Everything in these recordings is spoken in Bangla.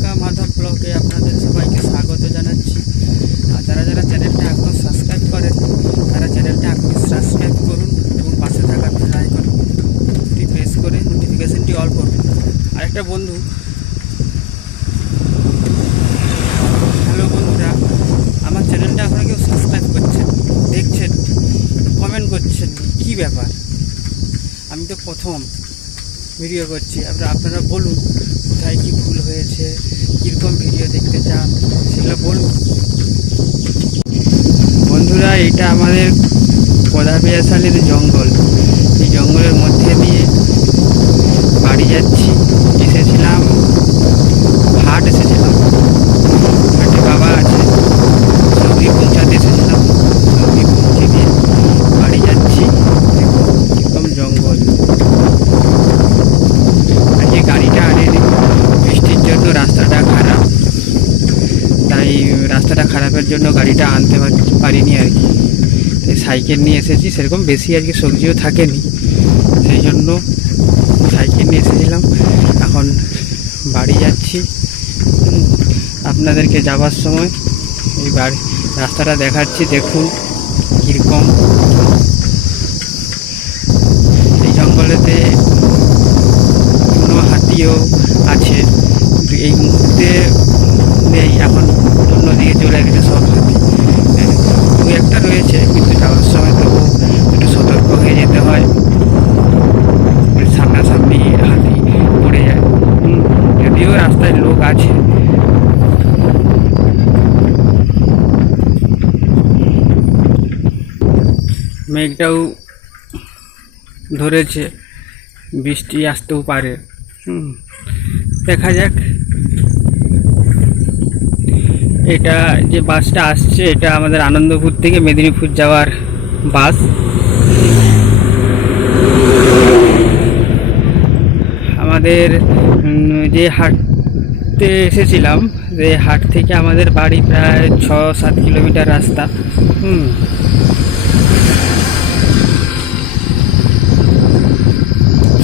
প্রিয়াঙ্কা মাধব ব্লগে আপনাদের সবাইকে স্বাগত জানাচ্ছি। আর যারা যারা চ্যানেলটা এখনও সাবস্ক্রাইব করেন তারা চ্যানেলটা এখনই সাবস্ক্রাইব করুন এবং পাশে থাকা বেল আইকনটি প্রেস করে নোটিফিকেশনটি অল করুন। আরেকটা বন্ধু, হ্যালো বন্ধুরা, আমার চ্যানেলটা আপনারা কেউ সাবস্ক্রাইব করছেন, দেখছেন, কমেন্ট করছেন, কী ব্যাপার? আমি তো প্রথম ভিডিও করছি, আপনারা বলুন কোথায় কী ভুল হয়েছে, কীরকম ভিডিও দেখতে চান সেগুলো বলুন। বন্ধুরা, এটা আমাদের কোদাপিয়াশালীর জঙ্গল। এই জঙ্গলের মধ্যে দিয়ে বাড়ি যাচ্ছি। এসেছিলাম হাট, হাটে বাবা আছে, সবজি পৌঁছাতে এসেছিলাম। সবজি পৌঁছে দিয়ে বাড়ি যাচ্ছি। একদম জঙ্গল। আজকে গাড়িটা আনেনি, বৃষ্টির জন্য রাস্তাটা খারাপ, তাই রাস্তাটা খারাপের জন্য গাড়িটা আনতে পারিনি আর কি। তাই সাইকেল নিয়ে এসেছি। সেরকম বেশি আজকে সবজিও থাকেনি, সেই জন্য সাইকেল নিয়ে এসেছিলাম। এখন বাড়ি যাচ্ছি। আপনাদেরকে যাবার সময় এই রাস্তাটা দেখাচ্ছি, দেখুন কীরকম। এই জঙ্গলেতে কোনো হাতিও আছে, কিন্তু এই মুহূর্তে নেই, এখন অন্যদিকে চলে গেছে সব হাতি। দু একটা রয়েছে, কিন্তু যাওয়ার সময় তো একটু সতর্ক হয়ে যেতে হয়, সামনাসামনি হাতি পড়ে যায়। যদিও রাস্তায় লোক আছে। মেঘটাও ধরেছে, বৃষ্টি আসতেও পারে। দেখা যাক। এটা যে বাসটা আসছে, এটা আমাদের আনন্দপুর থেকে মেদিনীপুর যাওয়ার বাস। আমাদের যে হাটতে এসেছিলাম, যে হাট থেকে আমাদের বাড়ি প্রায় 6-7 কিলোমিটার রাস্তা।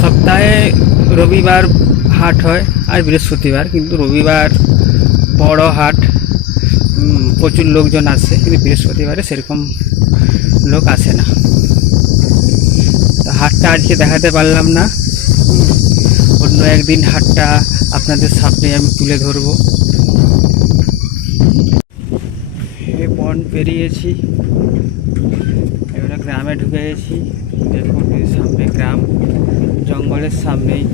সপ্তাহে রবিবার হাট হয় আর বৃহস্পতিবার, কিন্তু রবিবার বড় হাট, প্রচুর লোকজন আসে, কিন্তু বৃহস্পতিবারে সেরকম লোক আসে না। তো হাটটা আজকে দেখাতে পারলাম না, অন্য একদিন হাটটা আপনাদের সামনে আমি তুলে ধরবো। এই বন পেরিয়েছি, এবারে গ্রামে ঢুকে গেছি। দেখুন সামনে গ্রাম, জঙ্গলের সামনেই।